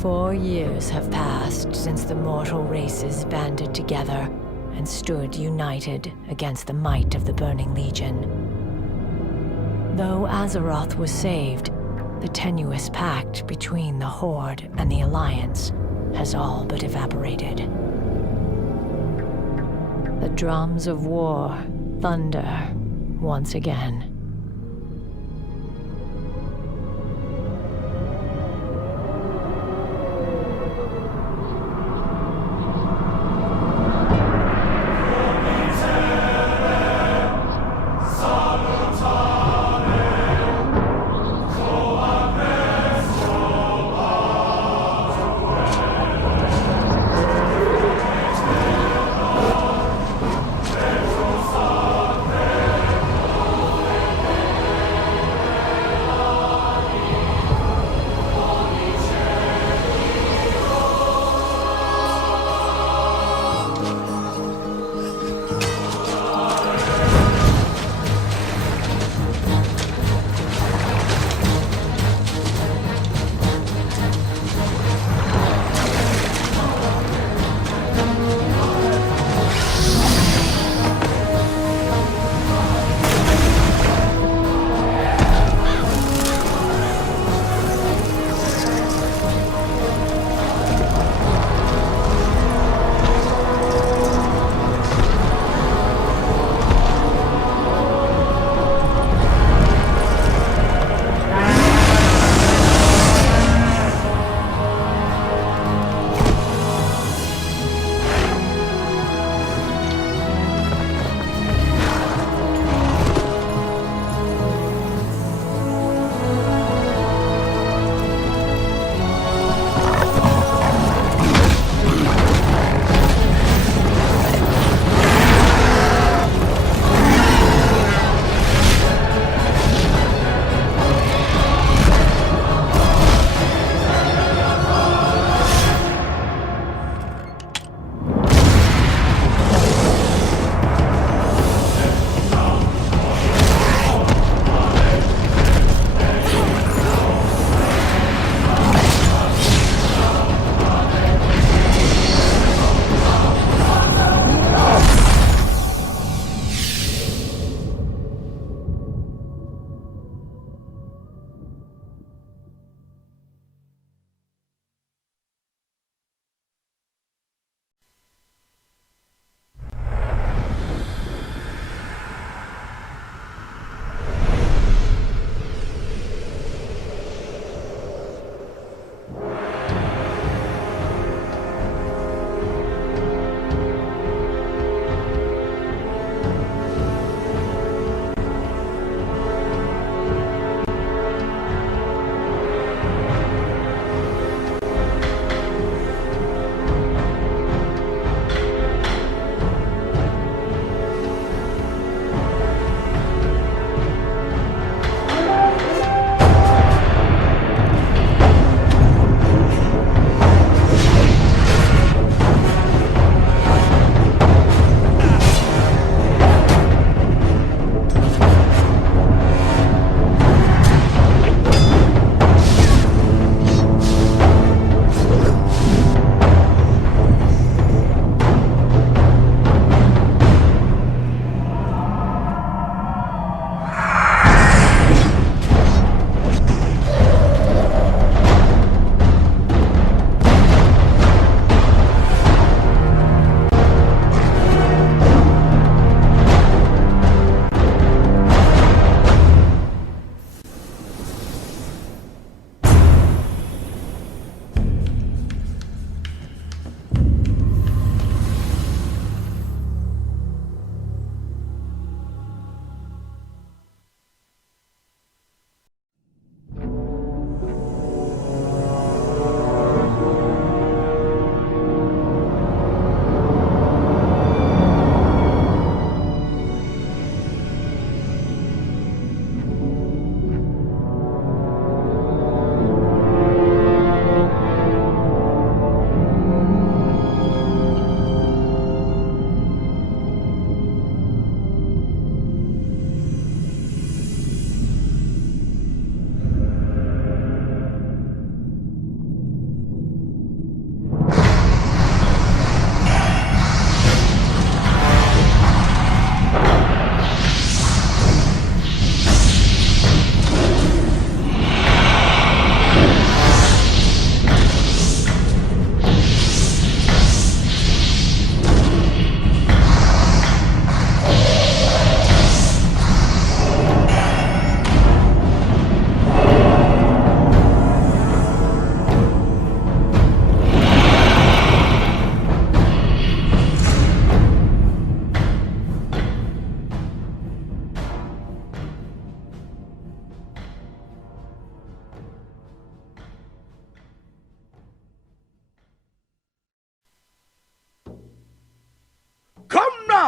4 years have passed since the mortal races banded together and stood united against the might of the Burning Legion. Though Azeroth was saved, the tenuous pact between the Horde and the Alliance has all but evaporated. The drums of war thunder once again.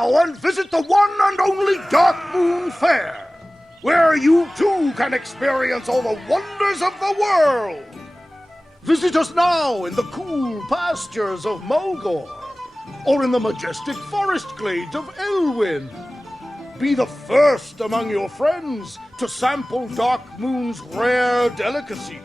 now and visit the one and only Darkmoon Fair, where you too can experience all the wonders of the world. Visit us now in the cool pastures of Mulgore, or in the majestic forest glades of Elwyn. Be the first among your friends to sample Darkmoon's rare delicacies,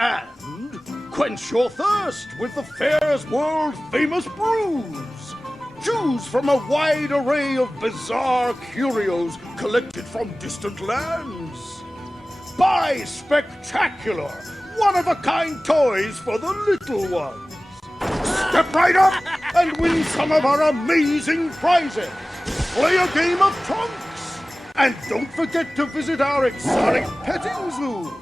and quench your thirst with the fair's world-famous brews. Choose from a wide array of bizarre curios collected from distant lands. Buy spectacular, one-of-a-kind toys for the little ones. Step right up and win some of our amazing prizes. Play a game of trunks. And don't forget to visit our exotic petting zoo.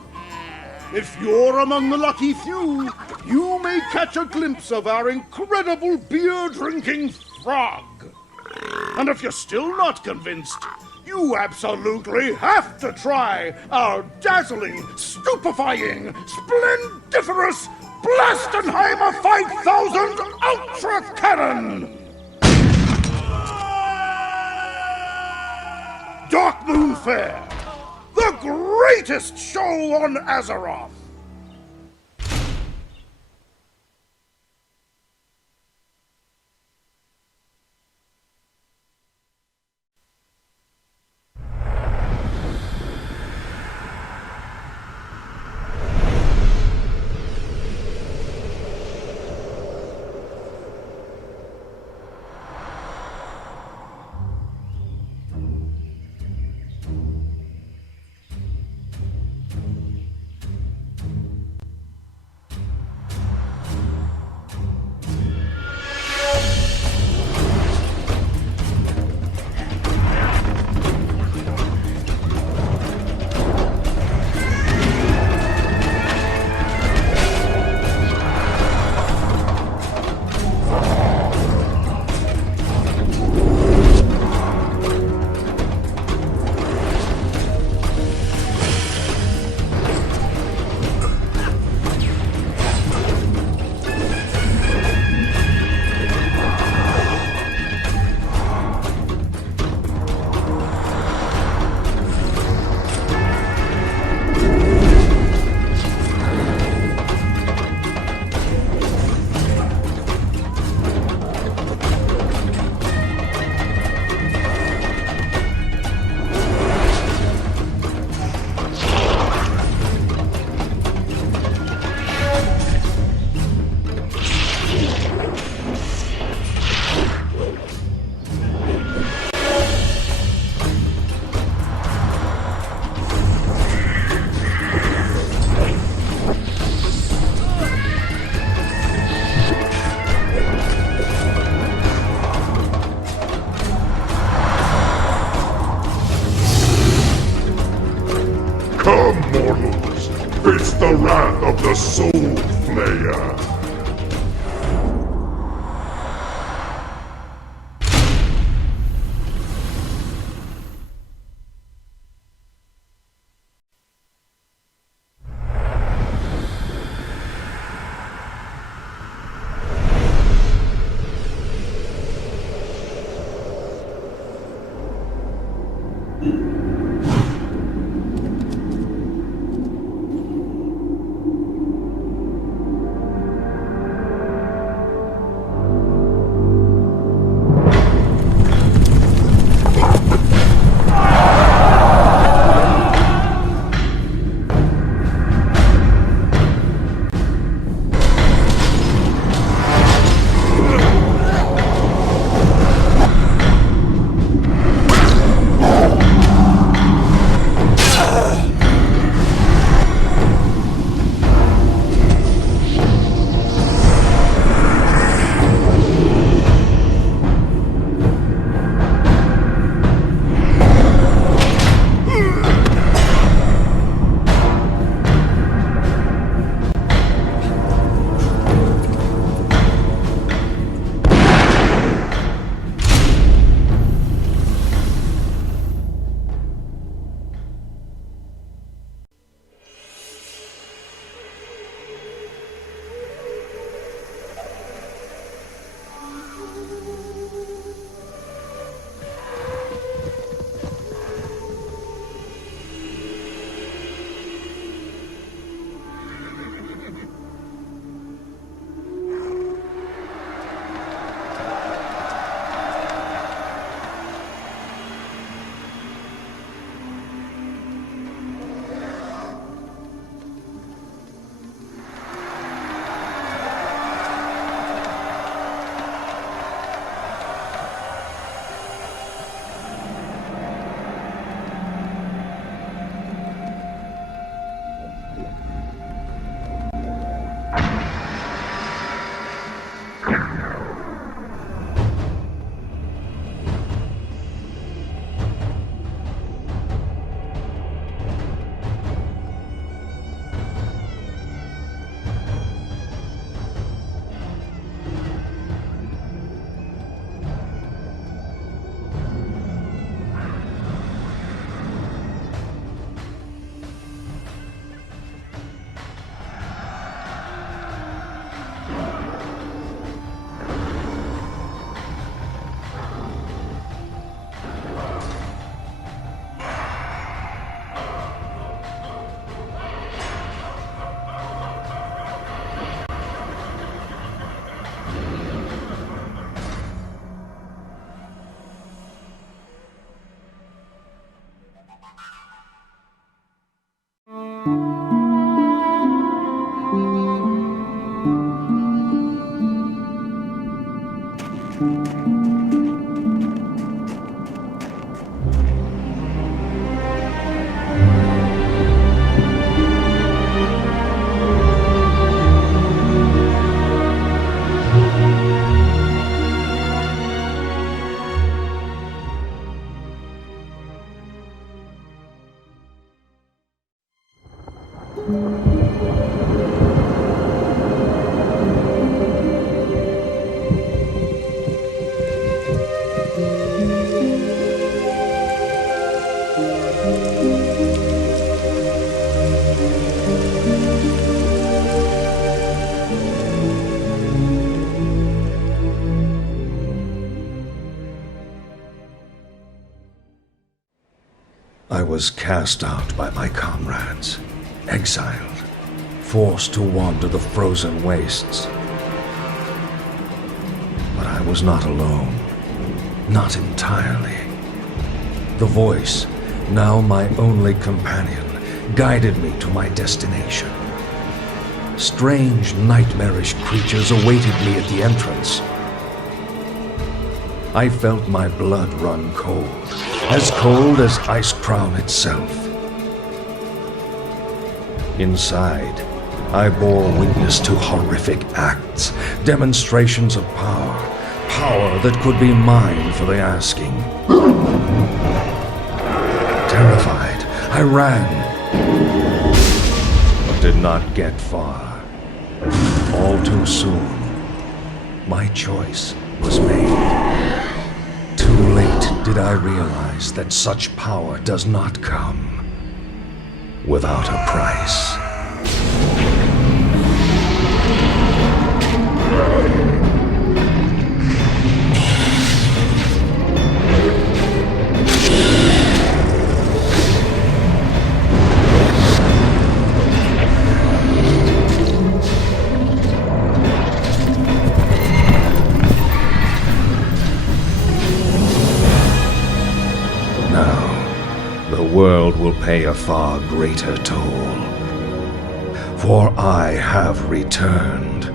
If you're among the lucky few, you may catch a glimpse of our incredible beer-drinking frog. And if you're still not convinced, you absolutely have to try our dazzling, stupefying, splendiferous Blastenheimer 5000 Ultra Cannon! Darkmoon Fair, the greatest show on Azeroth! The wrath of the Soul Flayer. I was cast out by my comrades, exiled, forced to wander the frozen wastes. But I was not alone, not entirely. The voice, now my only companion, guided me to my destination. Strange, nightmarish creatures awaited me at the entrance. I felt my blood run cold as Icecrown itself. Inside, I bore witness to horrific acts, demonstrations of power that could be mine for the asking. Terrified, I ran, but did not get far. All too soon, my choice was made. Too late did I realize that such power does not come without a price. The world will pay a far greater toll, for I have returned.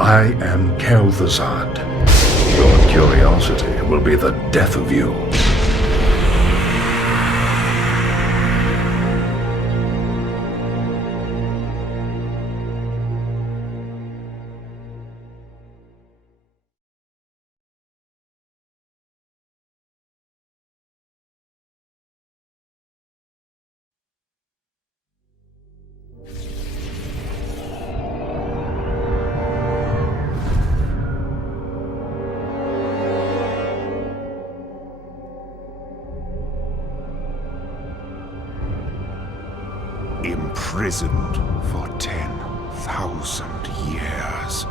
I am Kel'Thuzad. Your curiosity will be the death of you. Imprisoned for 10,000 years.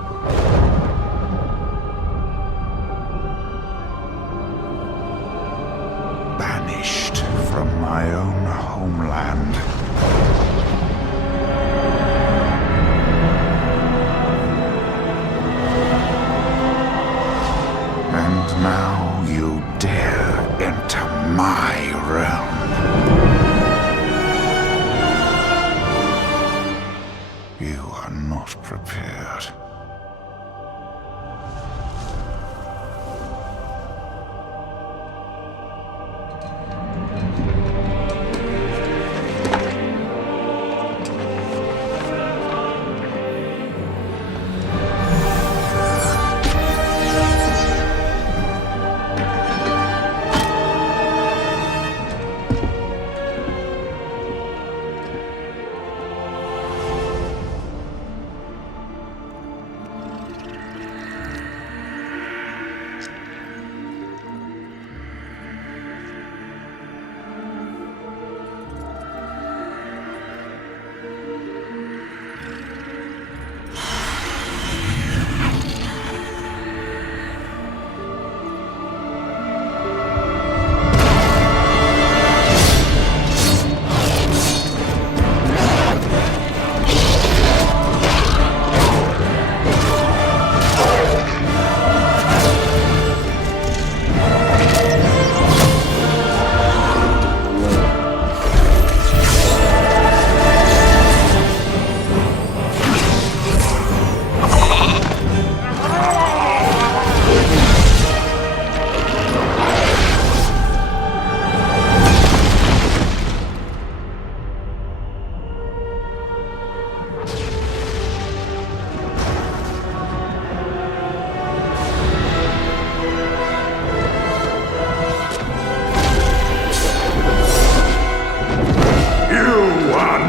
Banished from my own homeland. And now you dare enter my realm. You are not prepared.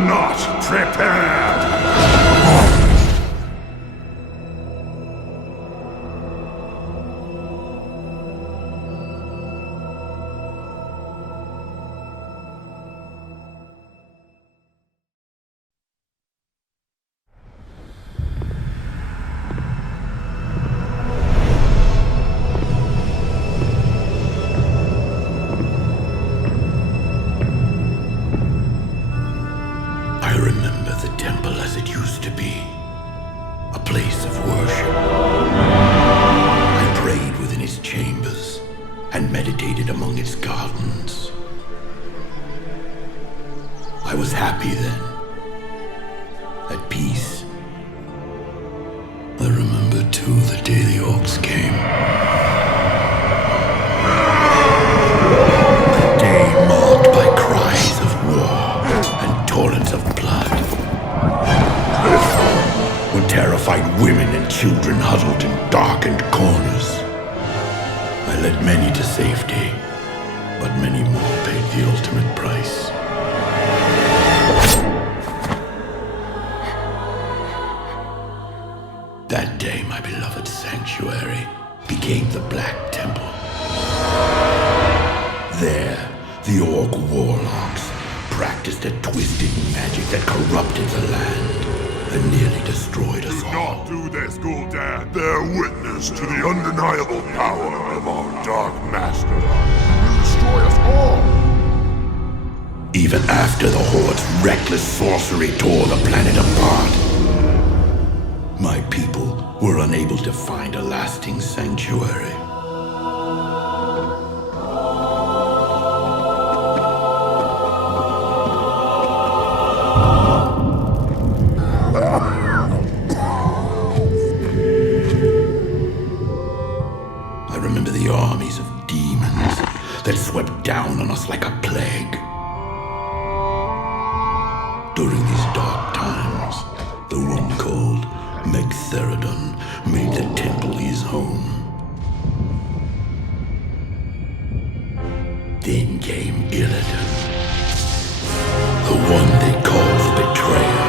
not prepared! I was happy then. At peace. I remember too the day the orcs came. A day marked by cries of war and torrents of blood. When terrified women and children huddled in darkened corners. I led many to safety, but many more paid the ultimate price. That day, my beloved sanctuary became the Black Temple. There, the orc warlocks practiced a twisted magic that corrupted the land and nearly destroyed us all. Do not do this, Gul'dan. Bear witness to the undeniable power of our Dark Master. He will destroy us all. Even after the Horde's reckless sorcery tore the planet apart, my people were unable to find a lasting sanctuary. I remember the armies of demons that swept down on us like a plague. During these dark times, the one called Yogg-Saron made the temple his home. Then came Illidan, the one they call the Betrayer,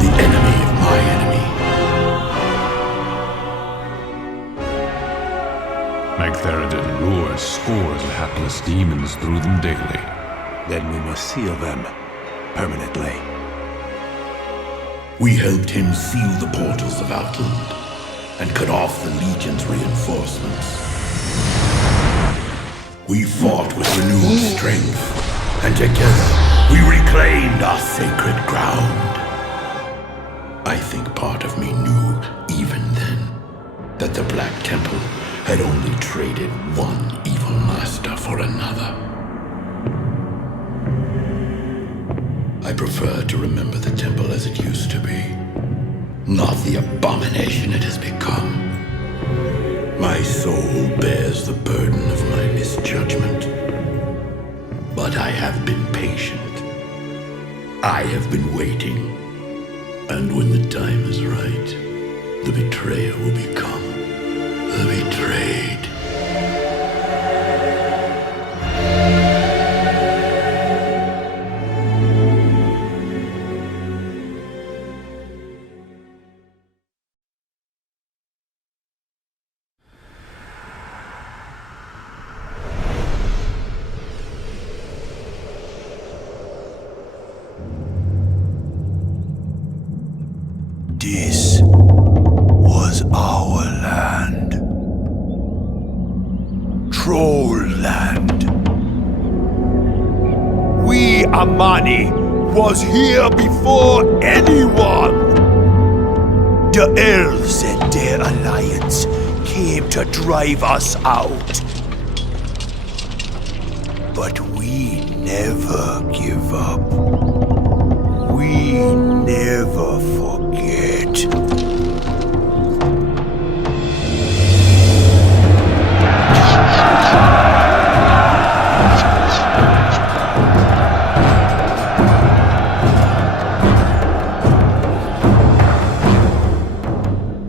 the enemy of my enemy. Yogg-Saron lures scores of hapless demons through them daily. Then we must seal them permanently. We helped him seal the portals of Outland and cut off the Legion's reinforcements. We fought with renewed strength, and together we reclaimed our sacred ground. I think part of me knew, even then, that the Black Temple had only traded one evil master for another. I prefer to remember the temple as it used to be, not the abomination it has become. My soul bears the burden of my misjudgment, but I have been patient. I have been waiting, and when the time is right, the betrayer will become the betrayed. This was our land. Troll land. We, Amani, was here before anyone. The elves and their alliance came to drive us out. But we never give up. We never forget.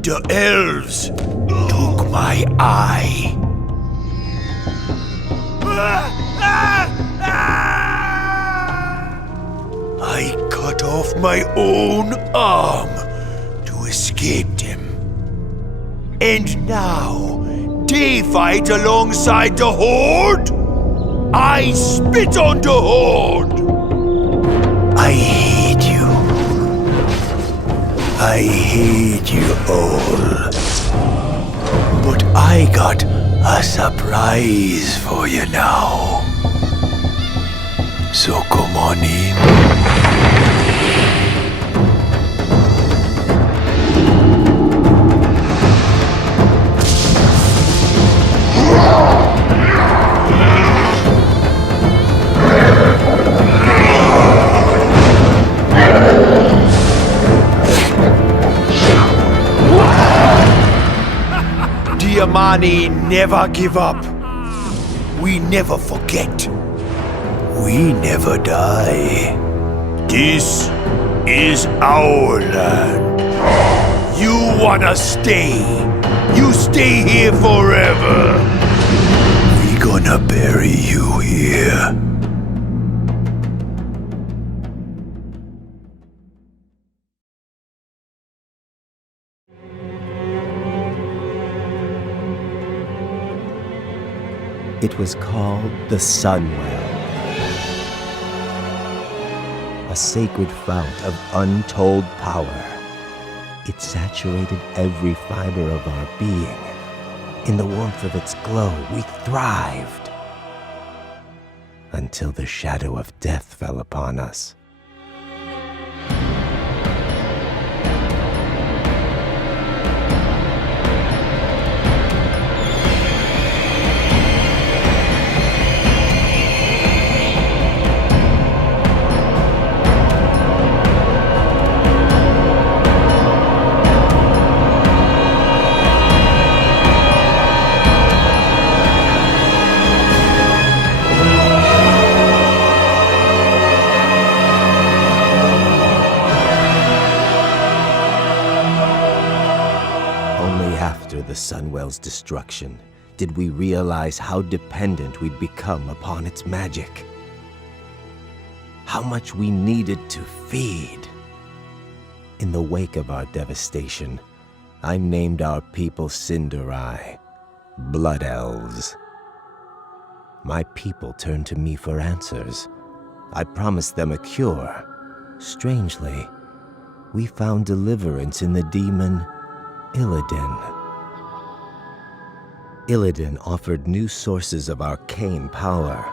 The elves took my eye. cut off my own arm to escape him. And now, they fight alongside the Horde? I spit on the Horde! I hate you. I hate you all. But I got a surprise for you now. So come on in. Diamani never give up. We never forget. We never die. This is our land. You wanna stay? You stay here forever. We gonna bury you here. It was called the Sunwell, a sacred fount of untold power. It saturated every fiber of our being. In the warmth of its glow, we thrived. Until the shadow of death fell upon us. The Sunwell's destruction, did we realize how dependent we'd become upon its magic. How much we needed to feed. In the wake of our devastation, I named our people Cinderai, Blood Elves. My people turned to me for answers. I promised them a cure. Strangely, we found deliverance in the demon Illidan. Illidan offered new sources of arcane power,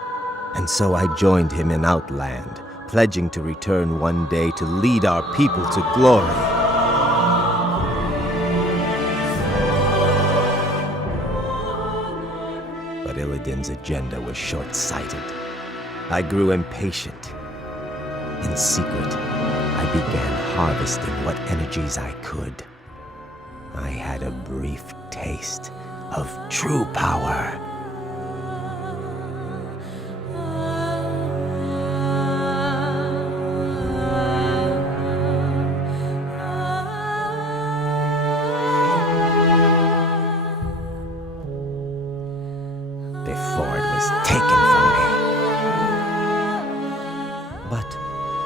and so I joined him in Outland, pledging to return one day to lead our people to glory. But Illidan's agenda was short-sighted. I grew impatient. In secret, I began harvesting what energies I could. I had a brief taste of true power. Before it was taken from me. But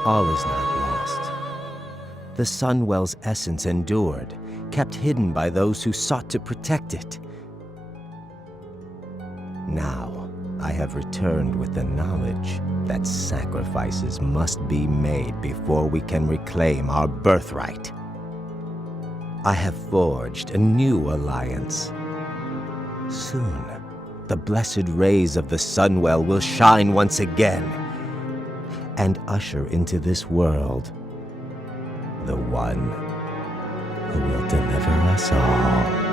all is not lost. The Sunwell's essence endured, kept hidden by those who sought to protect it. Now, I have returned with the knowledge that sacrifices must be made before we can reclaim our birthright. I have forged a new alliance. Soon, the blessed rays of the Sunwell will shine once again and usher into this world the one who will deliver us all.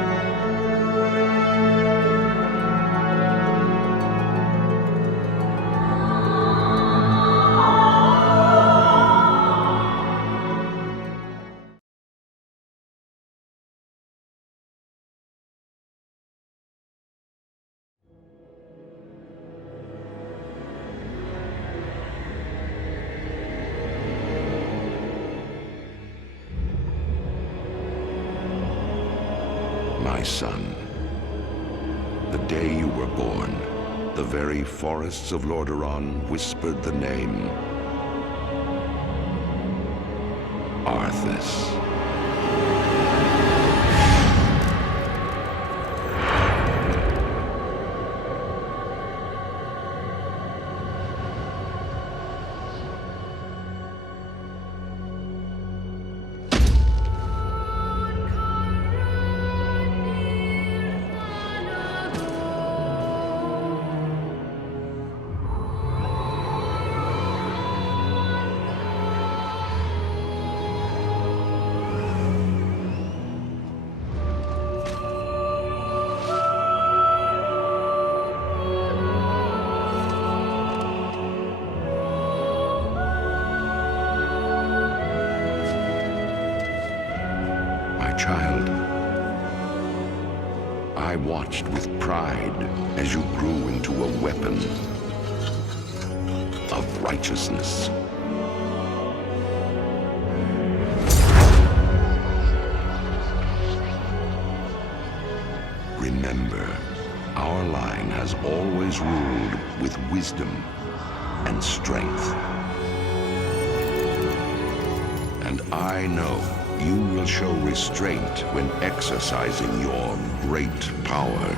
My son, the day you were born, the very forests of Lordaeron whispered the name. Arthas. Child, I watched with pride as you grew into a weapon of righteousness. Remember, our line has always ruled with wisdom and strength. And I know you will show restraint when exercising your great power.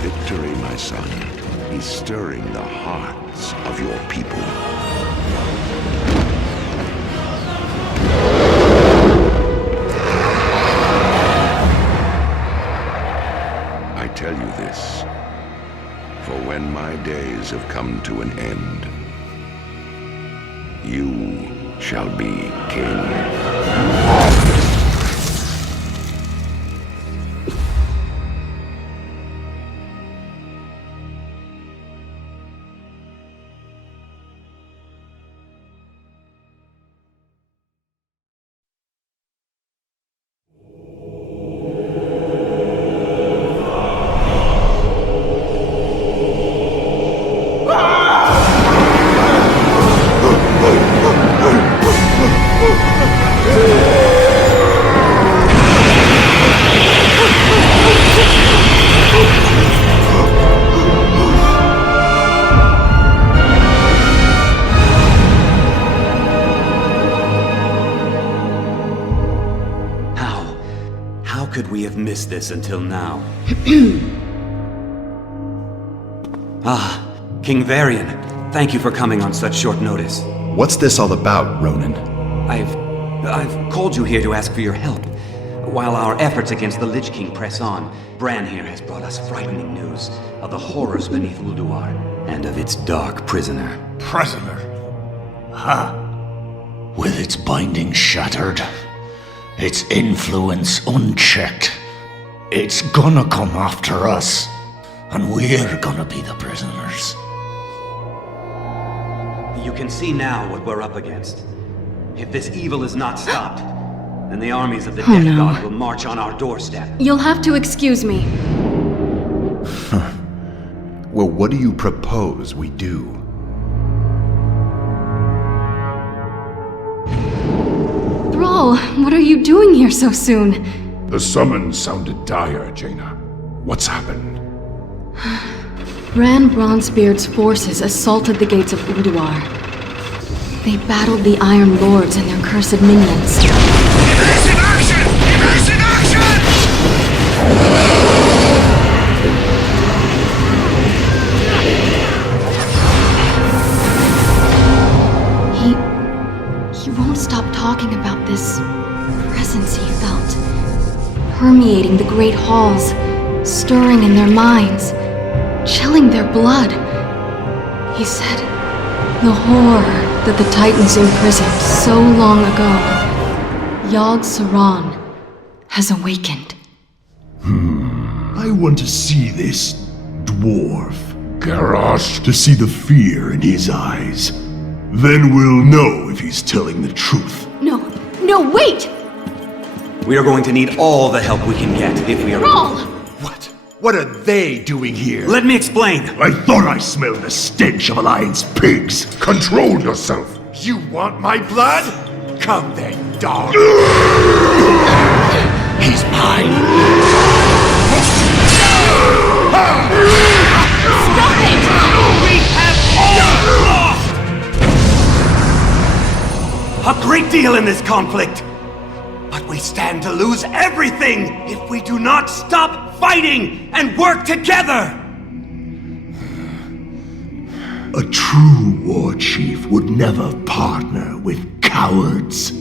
Victory, my son, is stirring the hearts of your people. I tell you this, for when my days have come to an end, you shall be king. Could we have missed this until now? King Varian, thank you for coming on such short notice. What's this all about, Ronan? I've called you here to ask for your help. While our efforts against the Lich King press on, Bran here has brought us frightening news of the horrors beneath Ulduar, and of its dark prisoner. Prisoner? Huh? With its binding shattered, its influence unchecked, it's gonna come after us, and we're gonna be the prisoners. You can see now what we're up against. If this evil is not stopped, then the armies of the Death God will march on our doorstep. You'll have to excuse me. Well, what do you propose we do? Thrall, what are you doing here so soon? The summons sounded dire, Jaina. What's happened? Bran Bronzebeard's forces assaulted the gates of Ulduar. They battled the Iron Lords and their cursed minions. Evasive action! Evasive action! He won't stop talking about this presence he felt, permeating the great halls, stirring in their minds, chilling their blood. He said the horror that the Titans imprisoned so long ago, Yogg-Saron, has awakened. I want to see this dwarf, Garrosh, to see the fear in his eyes. Then we'll know if he's telling the truth. No, wait! We are going to need all the help we can get if we are... Roll! What are they doing here? Let me explain! I thought I smelled the stench of Alliance pigs. Control yourself. You want my blood? Come then, dog. He's mine. Stop it! We have all lost! A great deal in this conflict. But we stand to lose everything if we do not stop fighting and work together! A true war chief would never partner with cowards.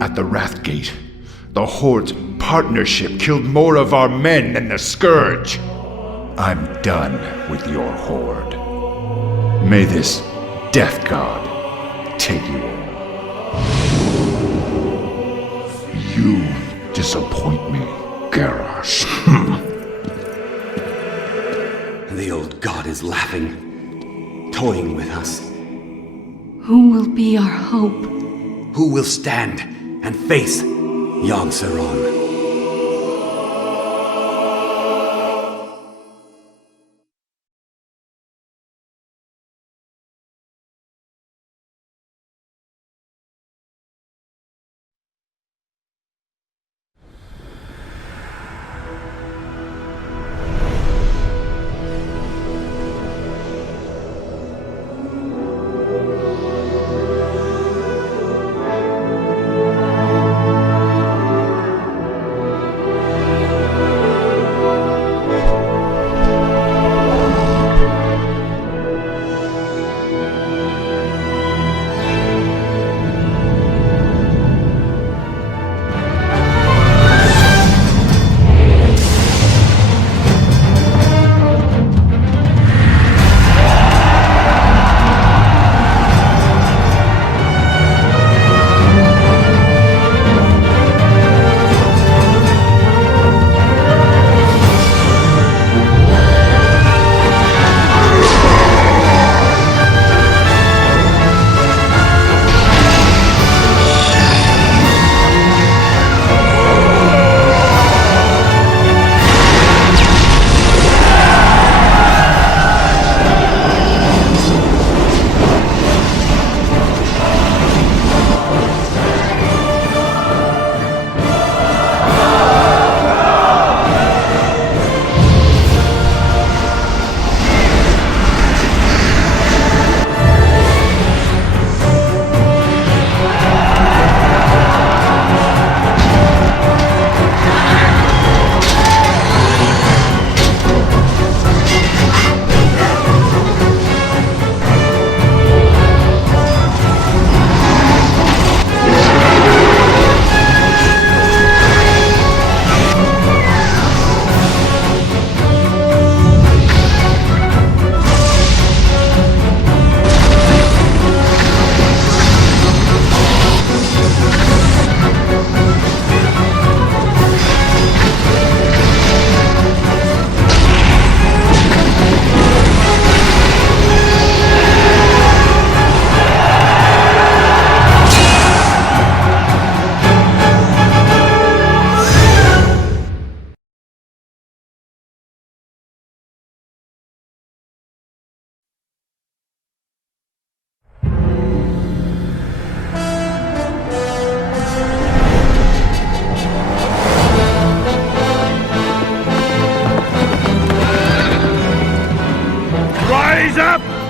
At the Wrathgate, the Horde's partnership killed more of our men than the Scourge. I'm done with your Horde. May this Death God take you all. You disappoint me, Garrosh. The old god is laughing, toying with us. Who will be our hope? Who will stand and face Yogg-Saron?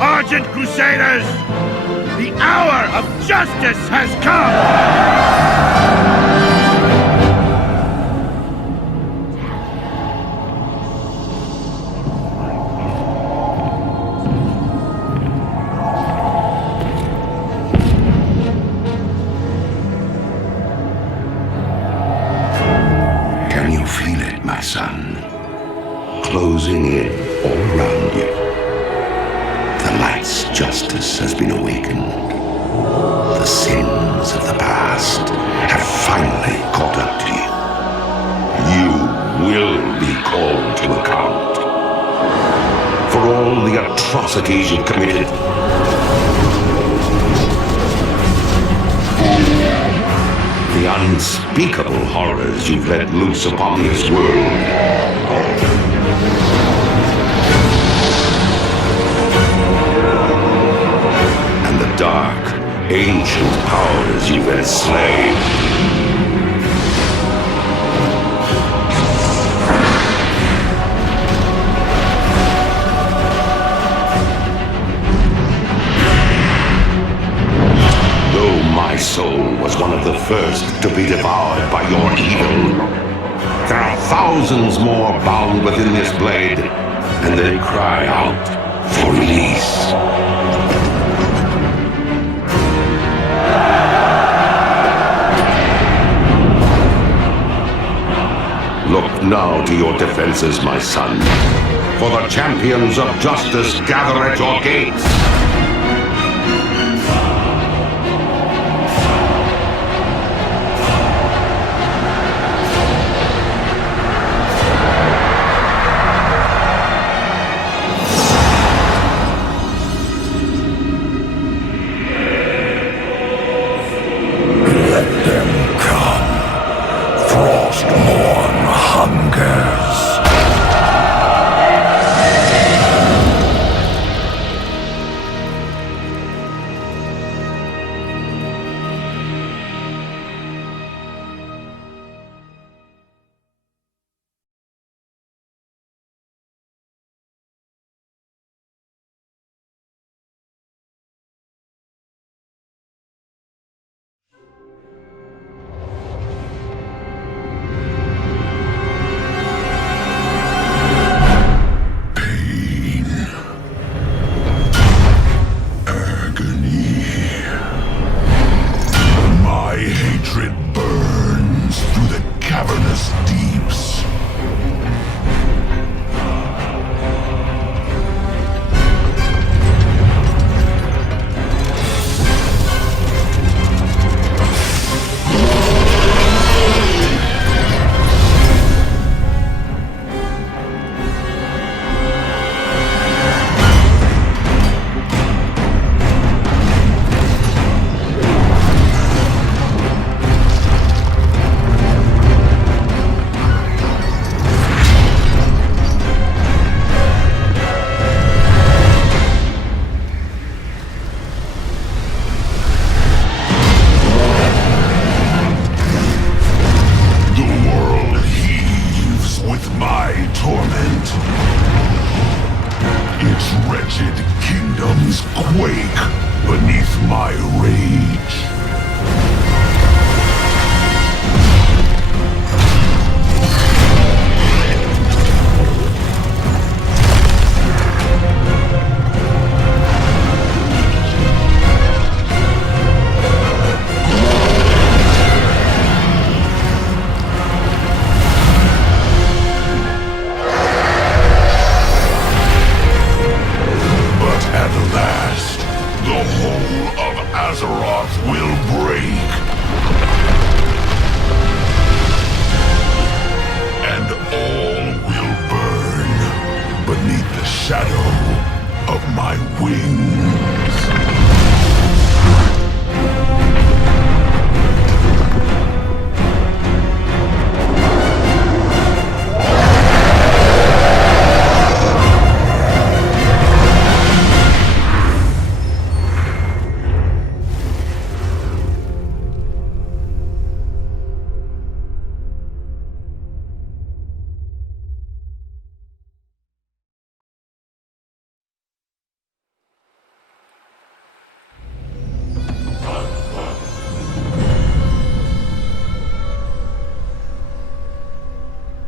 Argent Crusaders! The hour of justice has come! Can you feel it, my son? closing in all around you. The light's justice has been awakened. The sins of the past have finally caught up to you. You will be called to account for all the atrocities you've committed. The unspeakable horrors you've let loose upon this world. And the dark, ancient powers you've enslaved. Though my soul was one of the first to be devoured by your evil, there are thousands more bound within this blade, and they cry out for release. Look now to your defenses, my son, for the champions of justice gather at your gates.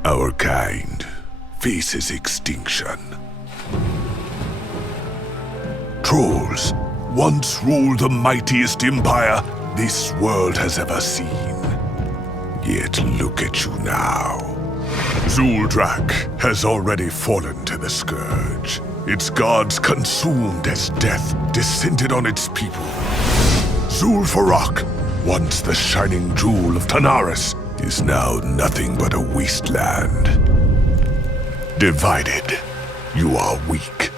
Our kind faces extinction. Trolls once ruled the mightiest empire this world has ever seen. Yet look at you now. Zuldrak has already fallen to the Scourge. Its gods consumed as death descended on its people. Zul'Farrak, once the shining jewel of Tanaris, is now nothing but a wasteland. Divided, you are weak.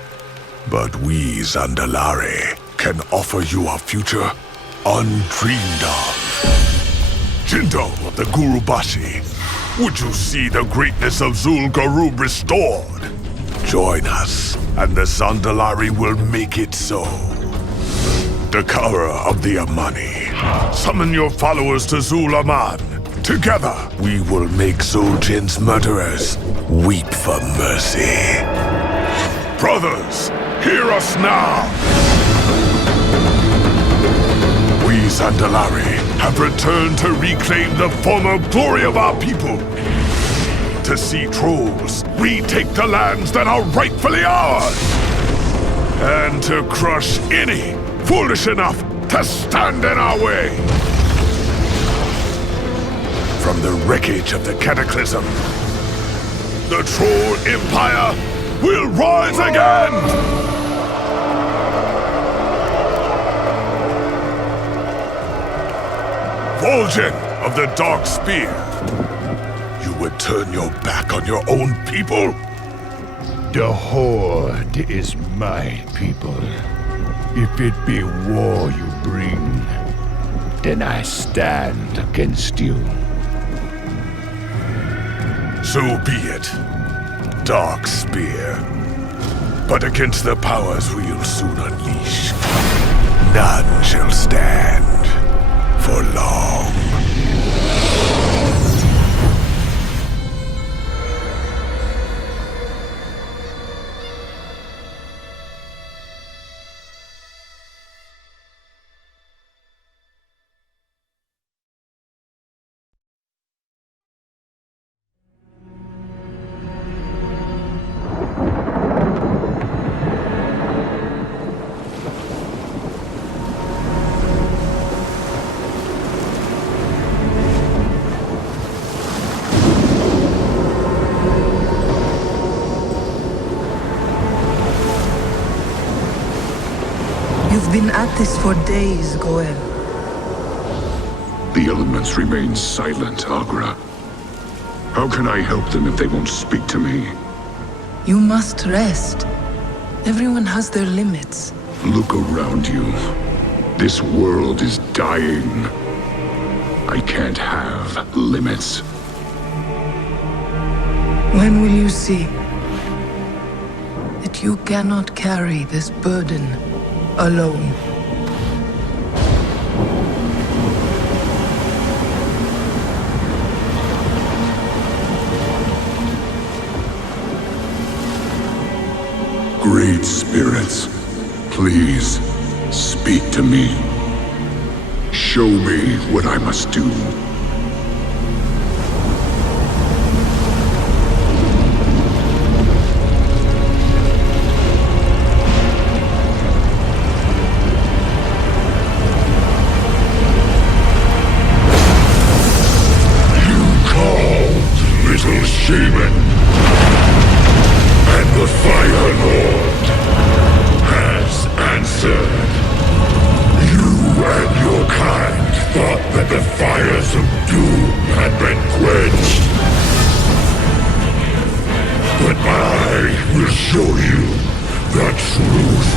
But we, Zandalari, can offer you a future undreamed of. Jinto of the Gurubashi, would you see the greatness of Zul'Garub restored? Join us, and the Zandalari will make it so. Dakara of the Amani, summon your followers to Zul-Aman. Together, we will make Zul'Jin's murderers weep for mercy. Brothers, hear us now! We Zandalari have returned to reclaim the former glory of our people. To see trolls retake the lands that are rightfully ours. And to crush any foolish enough to stand in our way. From the wreckage of the Cataclysm, the Troll Empire will rise again! Vol'jin of the Dark Spear, you would turn your back on your own people? The Horde is my people. If it be war you bring, then I stand against you. So be it, Dark Spear. But against the powers we'll soon unleash, none shall stand for long. You've been at this for days, Goel. The elements remain silent, Agra. How can I help them if they won't speak to me? You must rest. Everyone has their limits. Look around you. This world is dying. I can't have limits. When will you see that you cannot carry this burden alone? Great spirits, please speak to me. Show me what I must do. Shaman, and the Fire Lord has answered. You and your kind thought that the fires of doom had been quenched. But I will show you the truth.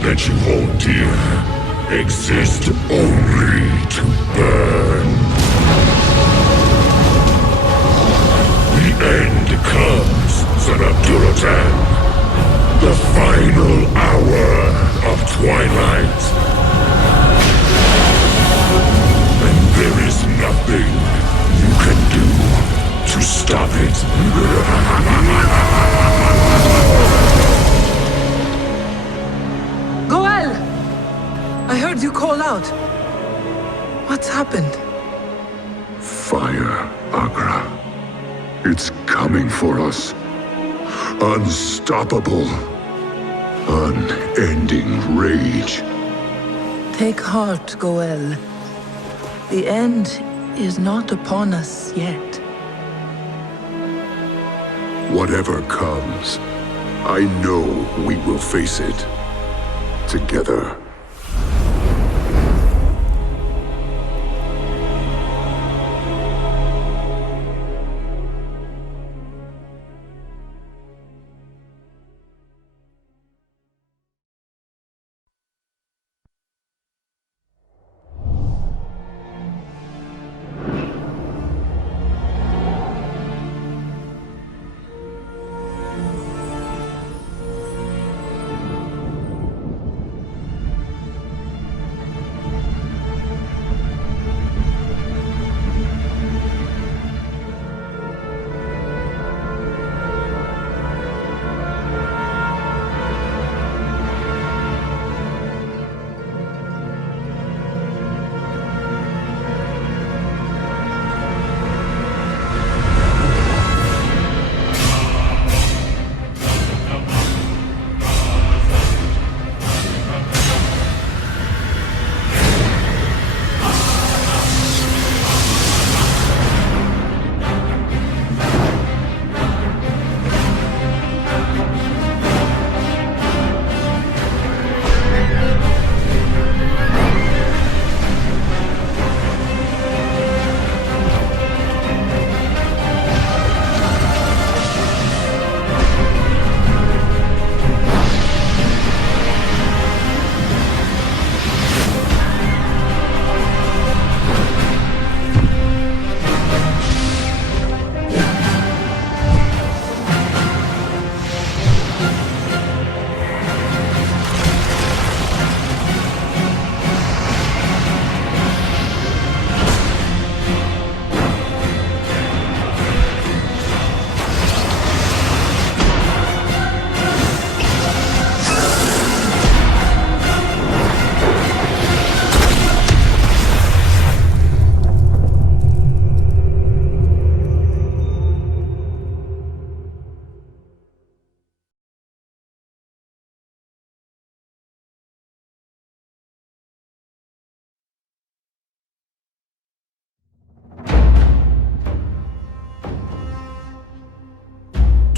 That you hold dear exist only to burn. The end comes, son of Duratan. the final hour of twilight. And there is nothing you can do to stop it. Goel! I heard you call out. What's happened? Fire, Agra. It's coming for us. Unstoppable. Unending rage. Take heart, Goel. The end is not upon us yet. Whatever comes, I know we will face it. Together.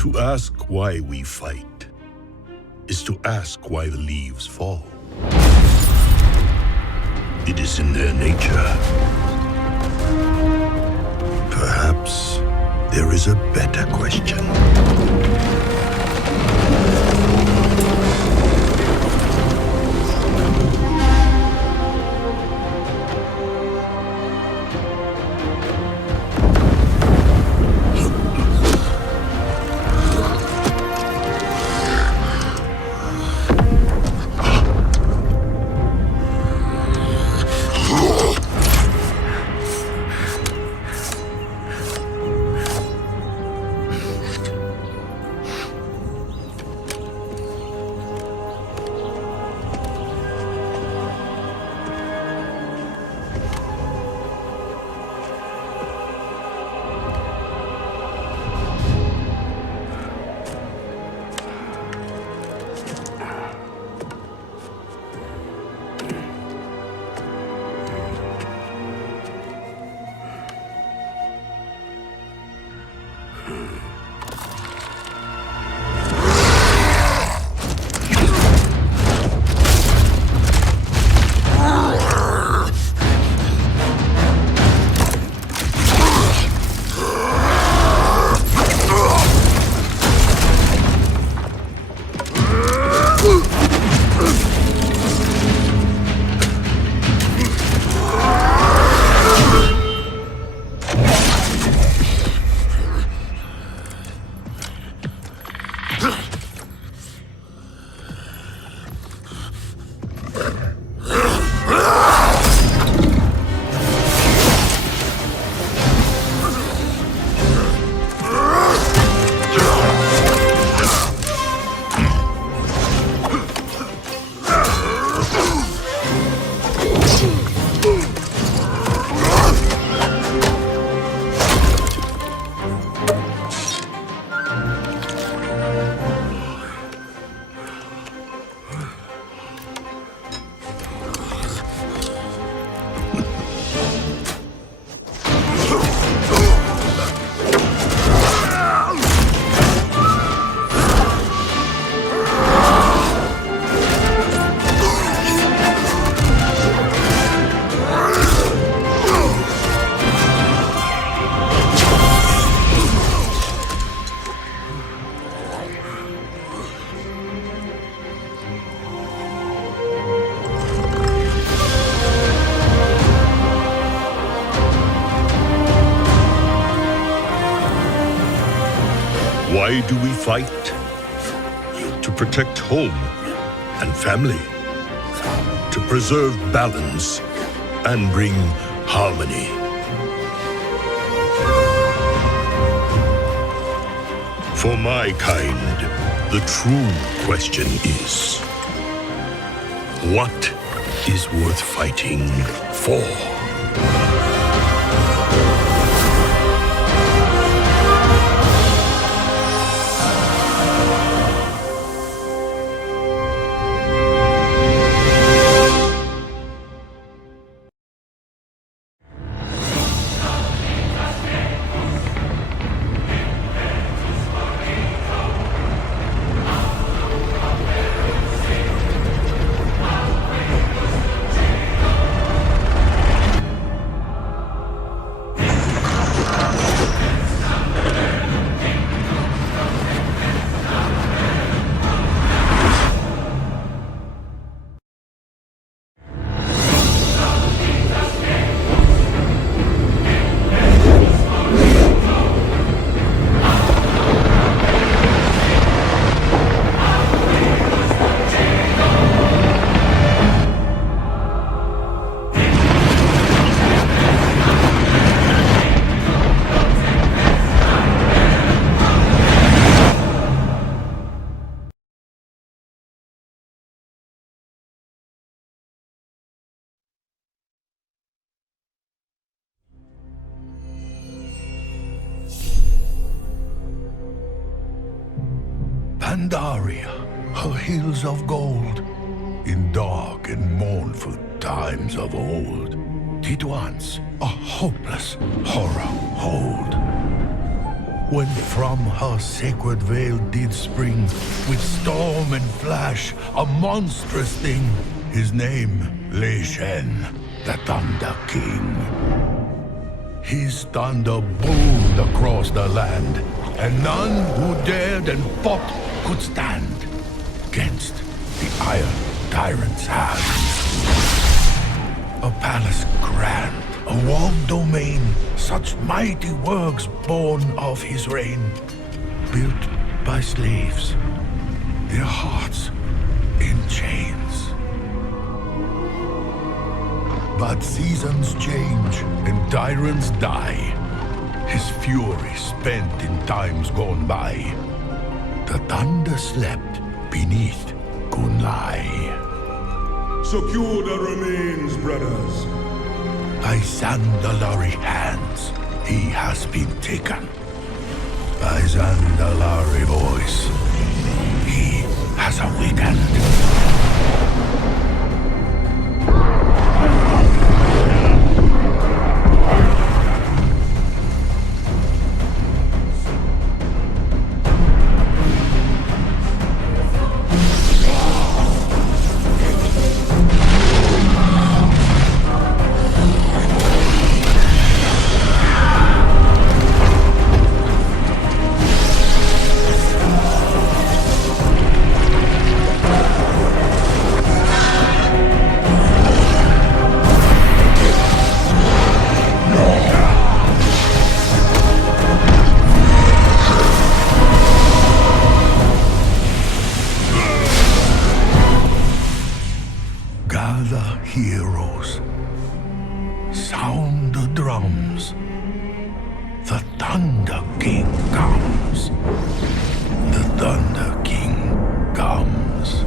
To ask why we fight is to ask why the leaves fall. It is in their nature. Perhaps there is a better question. Why do we fight? To protect home and family. To preserve balance and bring harmony. For my kind, the true question is, what is worth fighting for? Pandaria, her hills of gold, in dark and mournful times of old, did once a hopeless horror hold. When from her sacred veil did spring, with storm and flash, a monstrous thing, his name Lich King, the Thunder King. His thunder boomed across the land, and none who dared and fought could stand against the Iron Tyrant's hands. A palace grand, a walled domain, such mighty works born of his reign, built by slaves, their hearts in chains. But seasons change and tyrants die, his fury spent in times gone by. The thunder slept beneath Kunlai. Secure the remains, brothers. By Zandalari hands, he has been taken. By Zandalari voice, he has awakened. Heroes, sound the drums. The Thunder King comes. The Thunder King comes.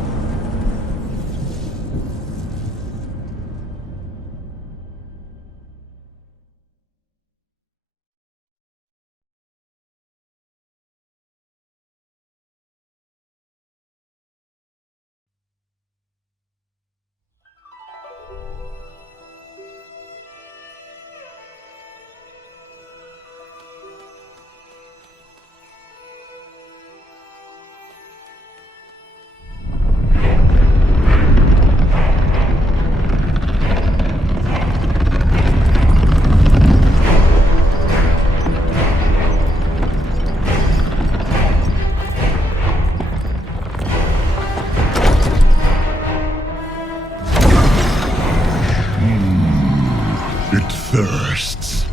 It thirsts.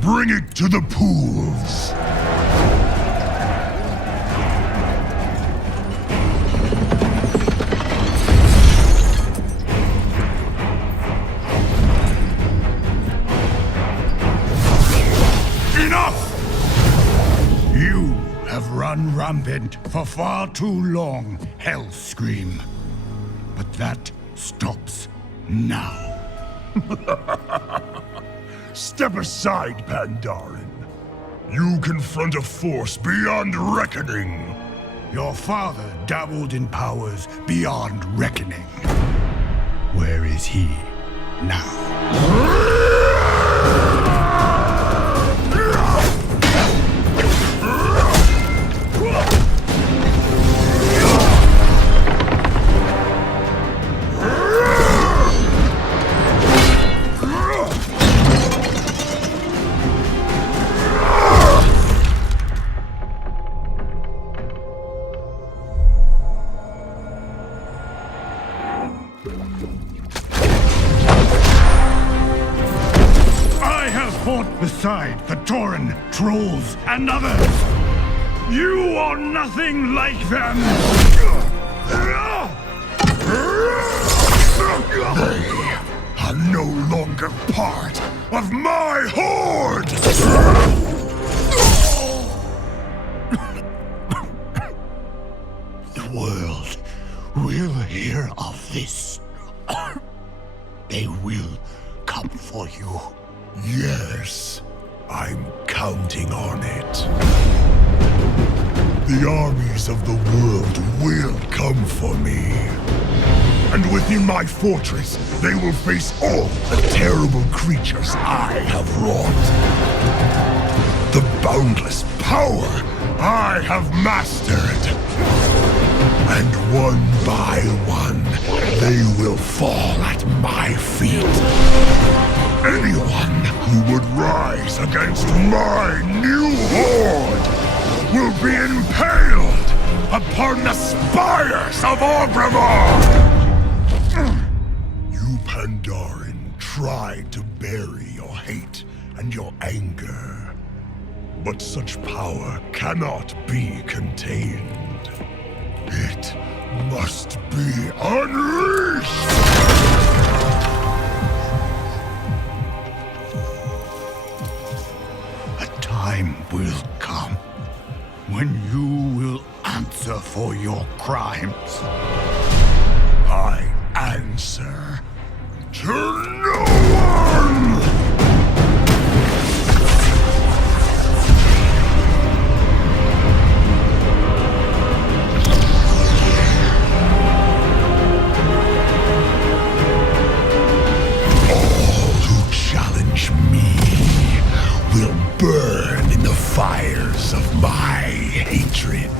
Bring it to the pools. have run rampant for far too long, Hellscream. But that stops now. Step aside, Pandaren. You confront a force beyond reckoning. Your father dabbled in powers beyond reckoning. Where is he now? Beside the Tauren, trolls, and others. You are nothing like them! They are no longer part of my Horde! The world will hear of this. They will come for you. Yes, I'm counting on it. The armies of the world will come for me. And within my fortress, they will face all the terrible creatures I have wrought. The boundless power I have mastered. And one by one, they will fall at my feet. Anyone who would rise against my new horde will be impaled upon the spires of Orgrimmar! You Pandaren tried to bury your hate and your anger, but such power cannot be contained. It must be unleashed! Time will come when you will answer for your crimes. I answer to no one! All who challenge me will burn in the fires of my hatred.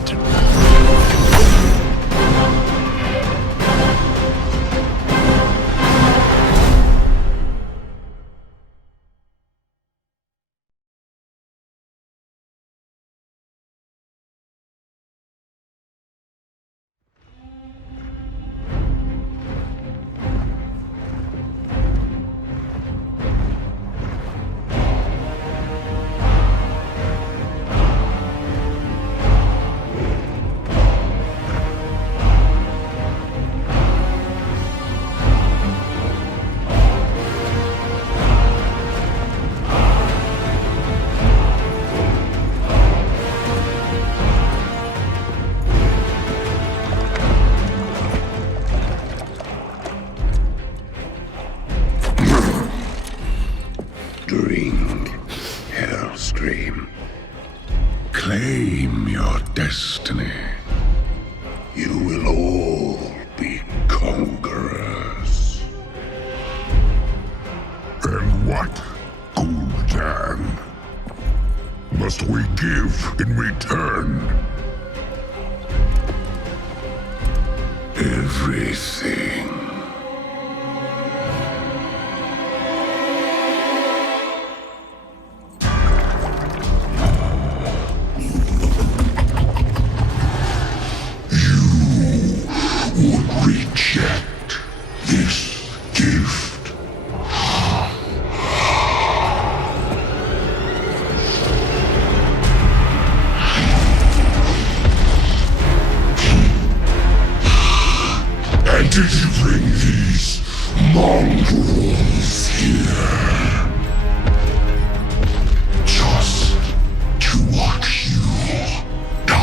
Drink, Hellscream. Claim your destiny. You will all be conquerors. And what, Gul'dan, must we give in return? Everything. Reject this gift. And did you bring these mongrels here just to watch you die?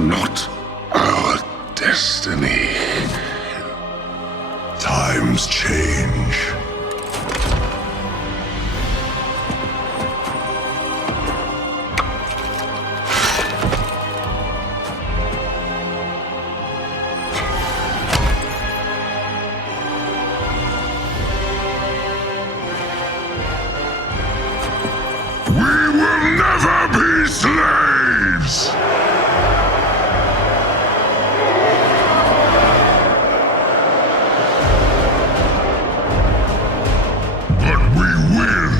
not our destiny. Times change. Slaves! But we will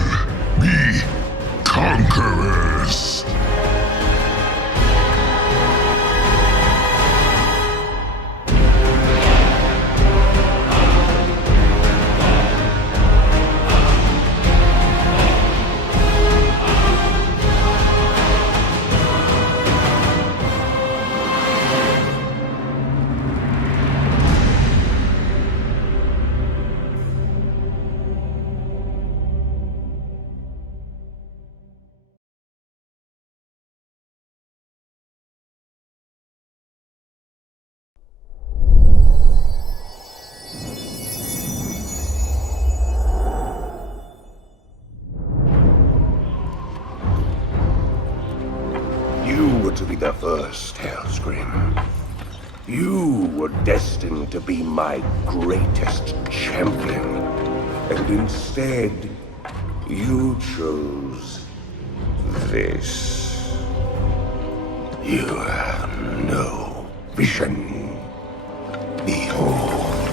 be conquerors. To be the first, Hellscream. You were destined to be my greatest champion, and instead, you chose this. You have no vision. Behold,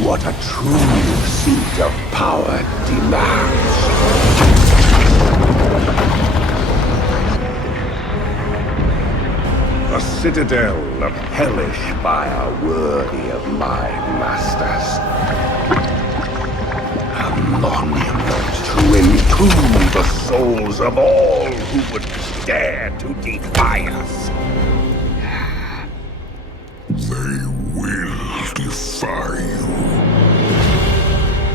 what a true seat of power demands. A citadel of hellish fire worthy of my masters. A monument to entomb the souls of all who would dare to defy us. They will defy you.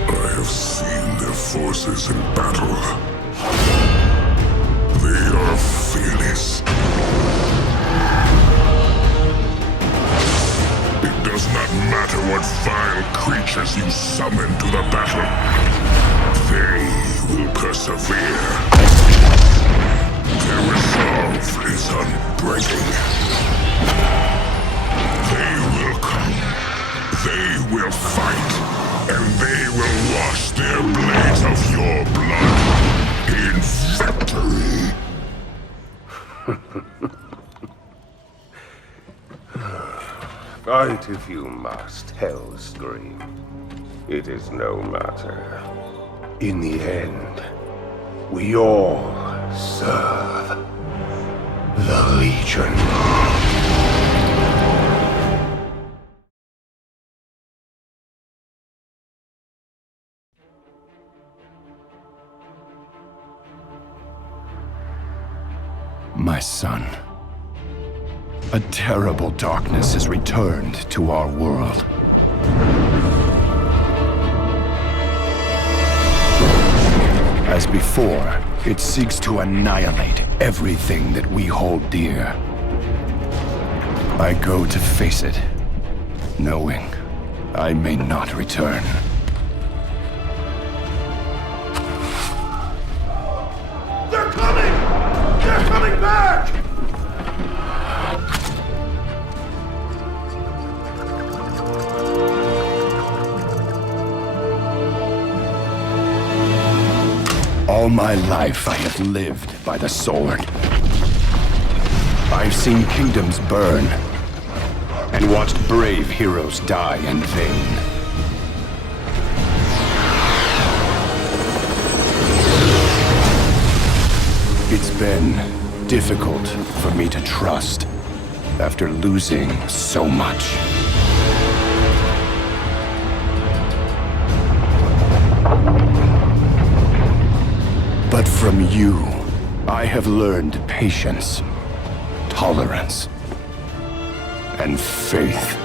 I have seen their forces in battle. They are fearless. It does not matter what vile creatures you summon to the battle. They will persevere. Their resolve is unbreaking. They will come. They will fight. And they will wash their blades of your blood in victory. Fight if you must, Hellscream. It is no matter. In the end, we all serve the Legion. My son. A terrible darkness has returned to our world. As before, it seeks to annihilate everything that we hold dear. I go to face it, knowing I may not return. They're coming! They're coming back! All my life I have lived by the sword. I've seen kingdoms burn, and watched brave heroes die in vain. It's been difficult for me to trust after losing so much. But from you, I have learned patience, tolerance, and faith.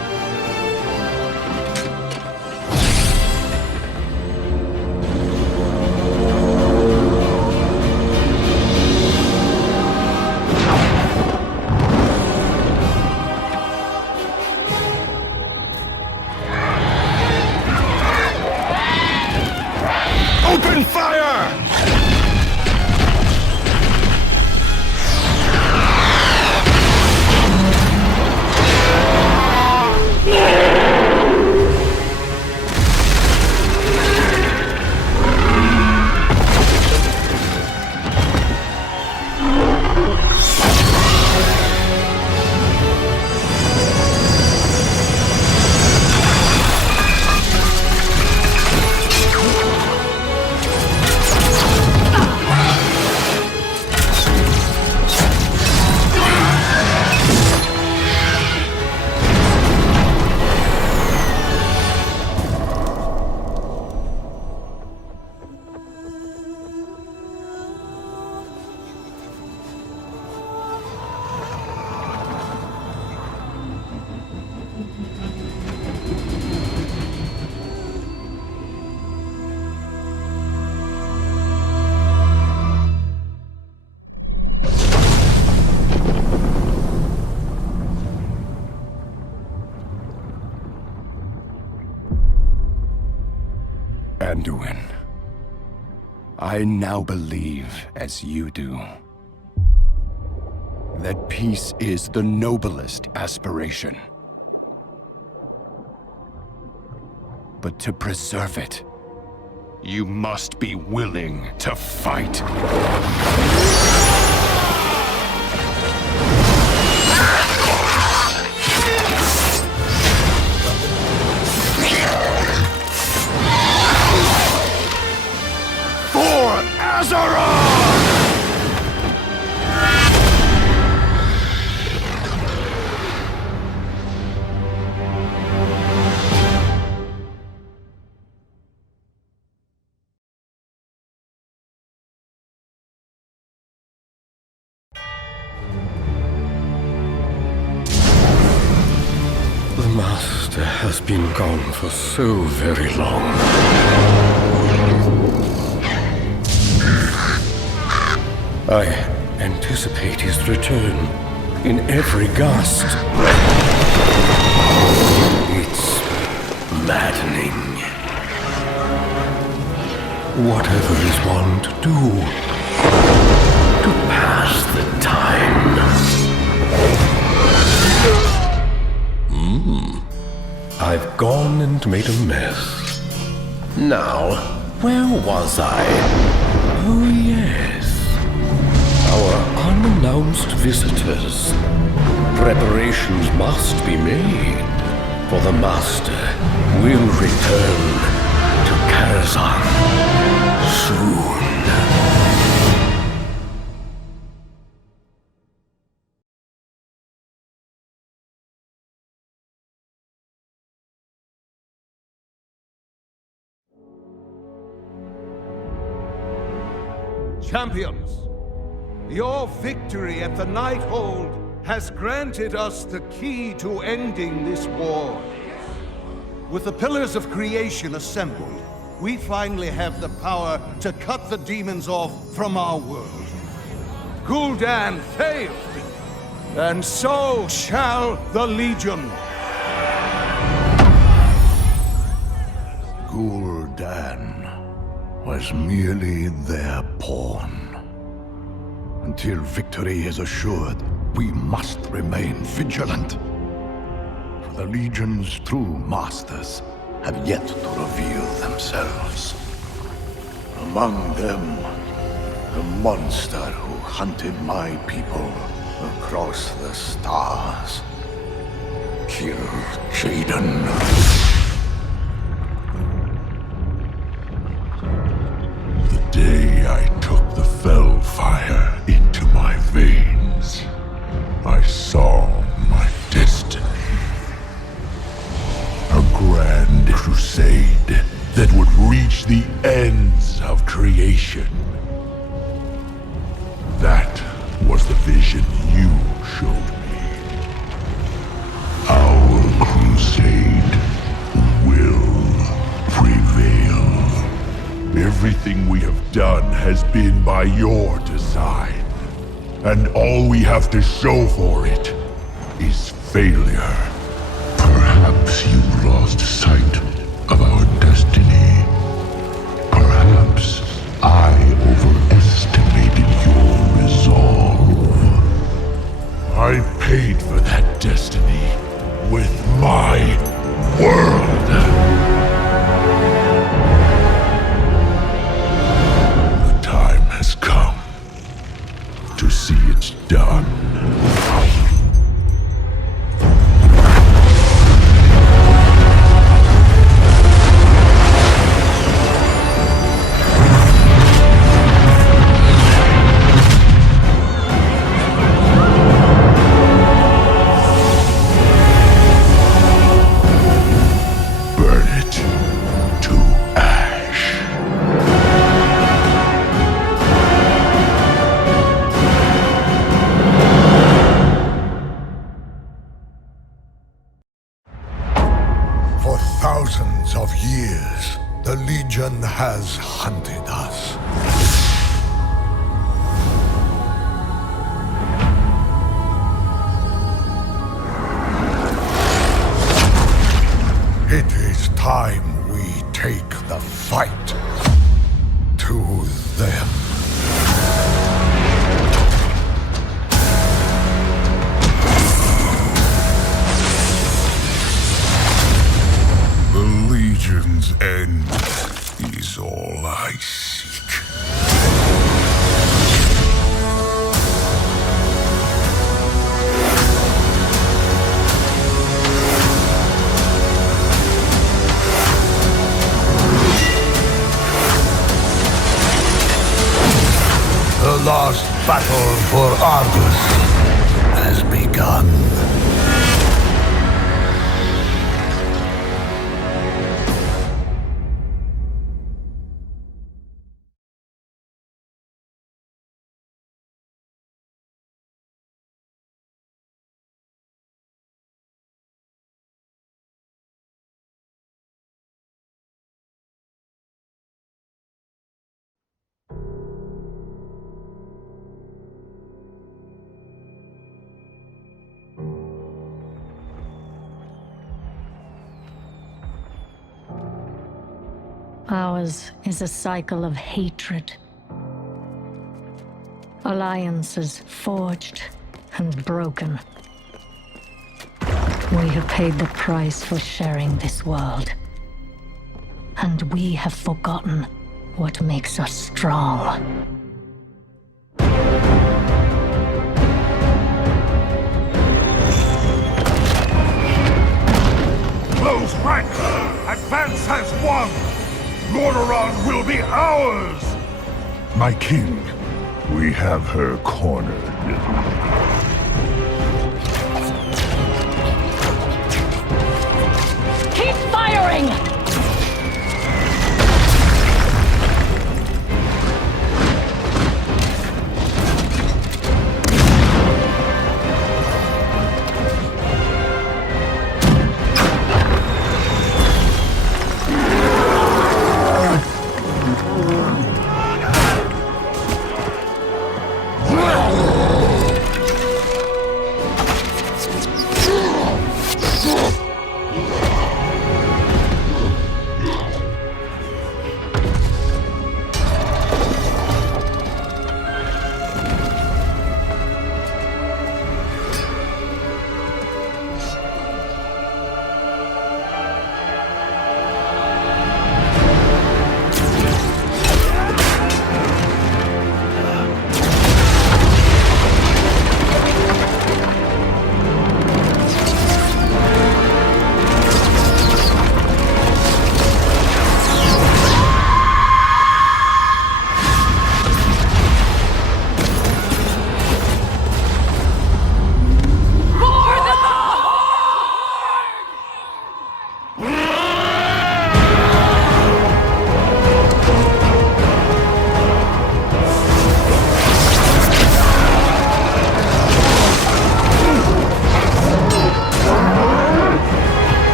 Anduin. I now believe, as you do, that peace is the noblest aspiration. But to preserve it, you must be willing to fight. For Azeroth! The Master has been gone for so very long. I anticipate his return in every gust. It's maddening. Whatever is one to do to pass the time. I've gone and made a mess. Now, where was I? Oh yes. Our unannounced visitors. Preparations must be made, for the Master will return to Karazhan soon. Champions, your victory at the Night Hold has granted us the key to ending this war. With the Pillars of Creation assembled, we finally have the power to cut the demons off from our world. Gul'dan failed, and so shall the Legion. Gul'dan was merely their pawn. Until victory is assured, we must remain vigilant. For the Legion's true masters have yet to reveal themselves. Among them, the monster who hunted my people across the stars. Kill Jaden. The day I took the fell fire into my veins, I saw my destiny. A grand crusade that would reach the ends of creation. That was the vision you showed me. Our crusade will prevail. Everything we have done has been by your design. And all we have to show for it is failure. Perhaps you lost sight of our destiny. Perhaps I overestimated your resolve. I paid for that destiny with my world. Come to see it done. Burn it to ash. Thousands of years, the Legion has hunted us. It is time we take the fight. lost battle for Argus has begun. Ours is a cycle of hatred. Alliances forged and broken. We have paid the price for sharing this world. And we have forgotten what makes us strong. Close rank! Advance has won! Lordaeron will be ours! My king, we have her cornered. Keep firing!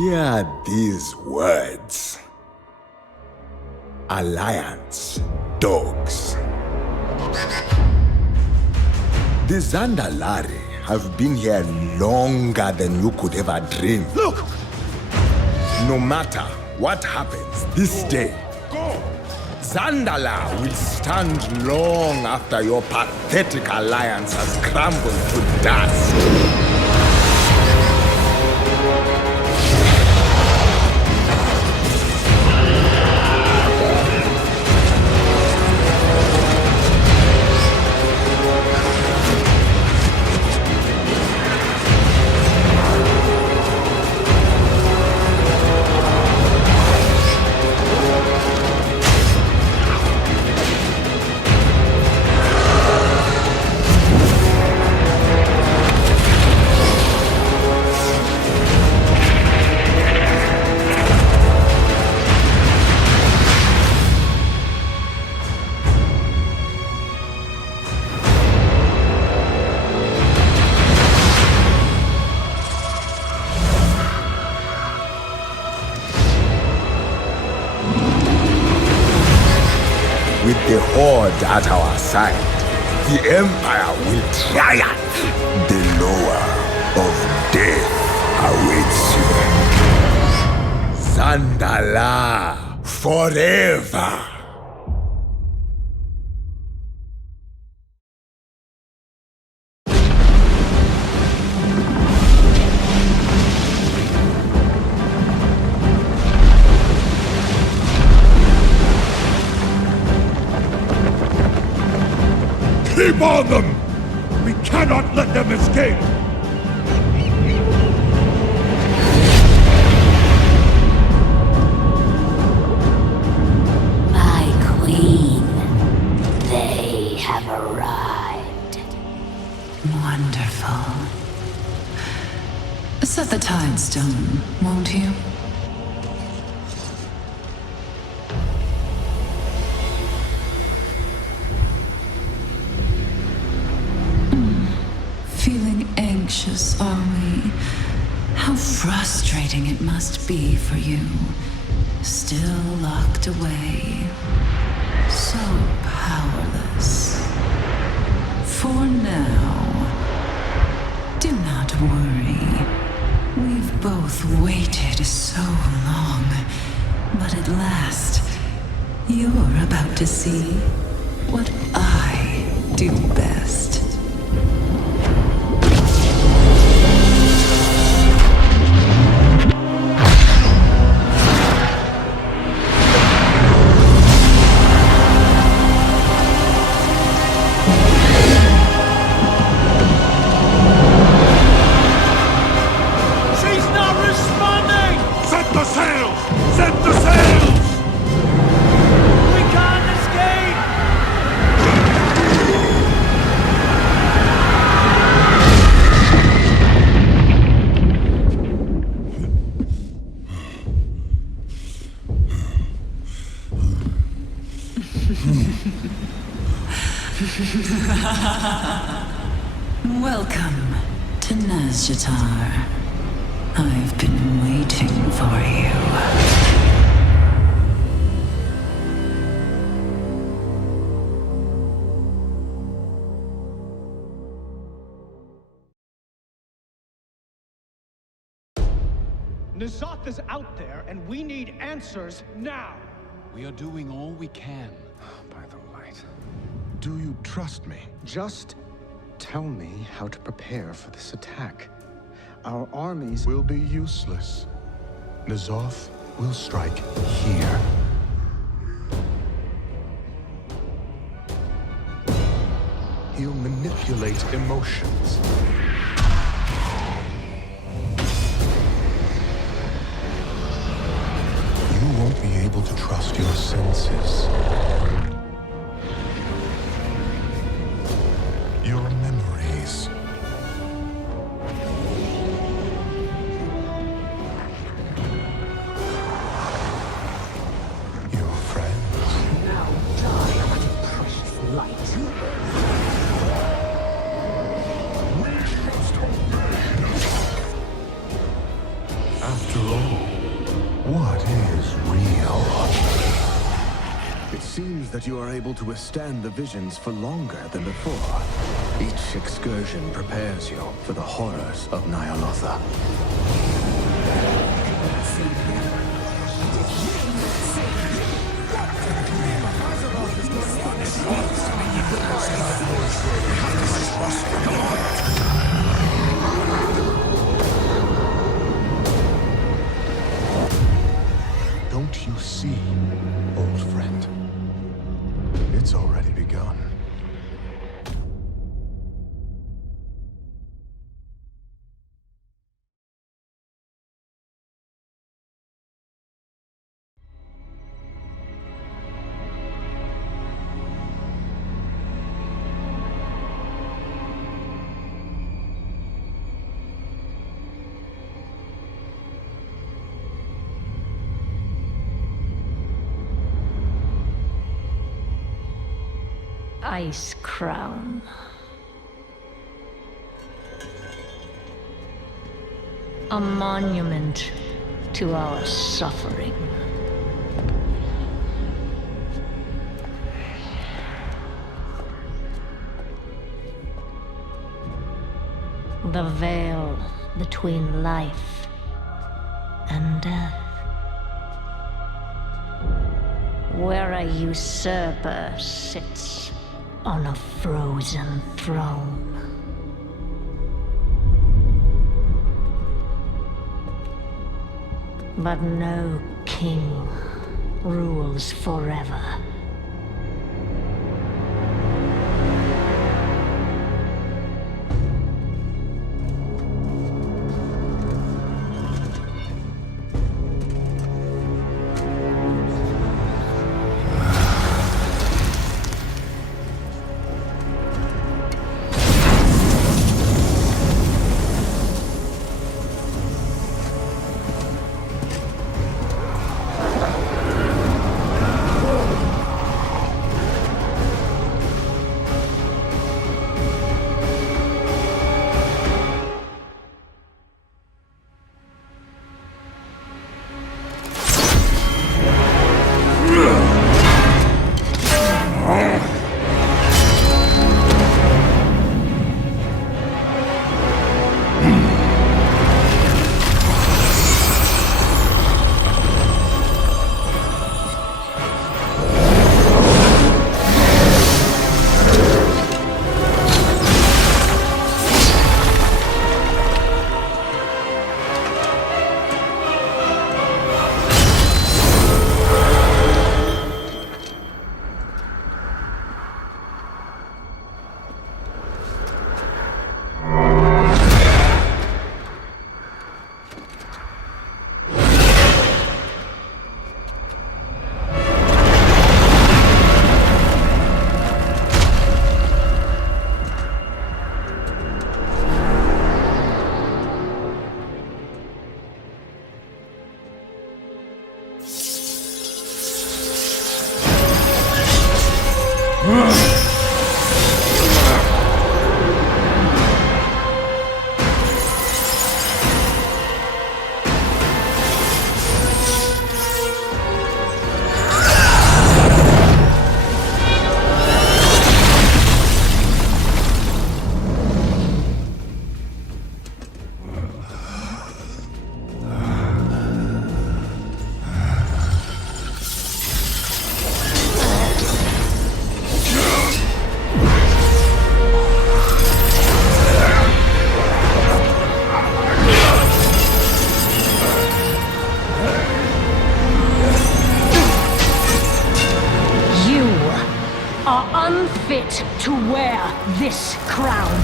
Hear these words. Alliance, dogs. The Zandalari have been here longer than you could ever dream. Look! No matter what happens this day, Zandala will stand long after your pathetic alliance has crumbled to dust. With the Horde at our side, the Empire will triumph. The lower of death awaits you. Zandala forever. Keep on them! We cannot let them escape! My queen, they have arrived. Wonderful. Set the tide stone, won't you? Feeling anxious, are we? How frustrating it must be for you. Still locked away. So powerless. For now, do not worry. We've both waited so long. But at last, you're about to see what I do best. Welcome to Nazjatar. I've been waiting for you. N'Zoth is out there, and we need answers now! We are doing all we can. By the light. Do you trust me? Just tell me how to prepare for this attack. Our armies will be useless. N'Zoth will strike here. He'll manipulate emotions. You won't be able to trust your senses. Your memories. Your friends. Now die with your precious light. seems that you are able to withstand the visions for longer than before. Each excursion prepares you for the horrors of Nyalotha. Don't you see, old friend? It's already begun. Ice Crown. A monument to our suffering. The veil between life and death. Where a usurper sits on a frozen throne. But no king rules forever. Unfit to wear this crown.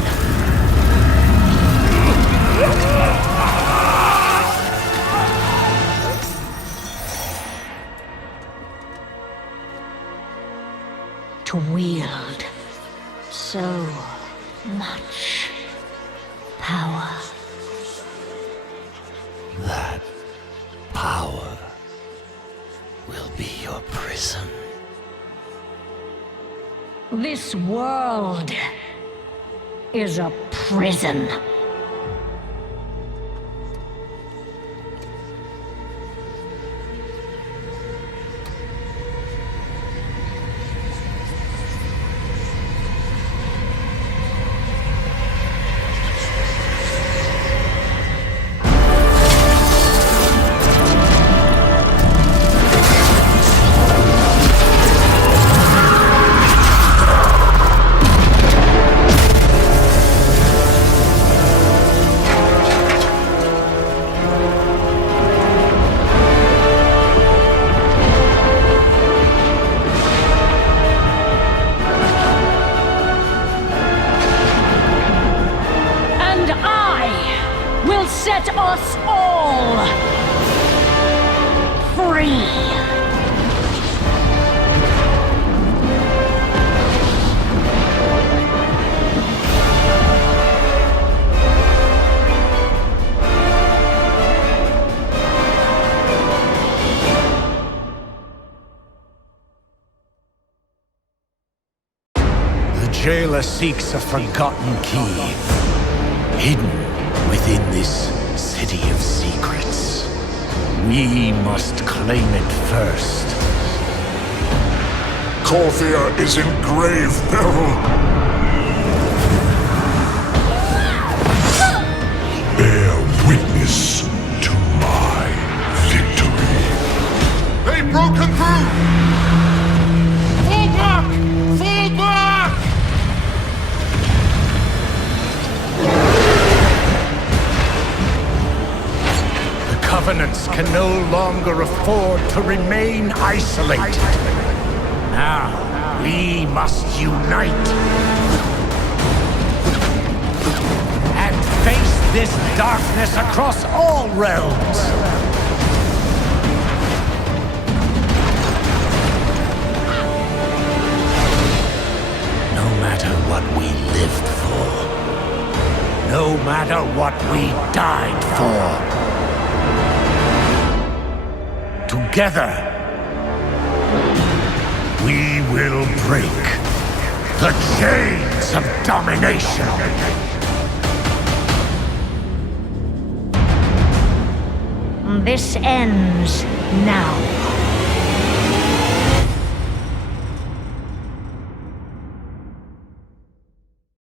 To wield so much power. That power will be your prison. This world is a prison. will set us all free. The jailer seeks a forgotten key, hidden within this city of secrets. We must claim it first. Korthia is in grave peril. Bear witness to my victory. They've broken through! Fall back! Fall back! The Covenants can no longer afford to remain isolated. Now, we must unite and face this darkness across all realms. No matter what we lived for, no matter what we died for, together, we will break the chains of domination. This ends now.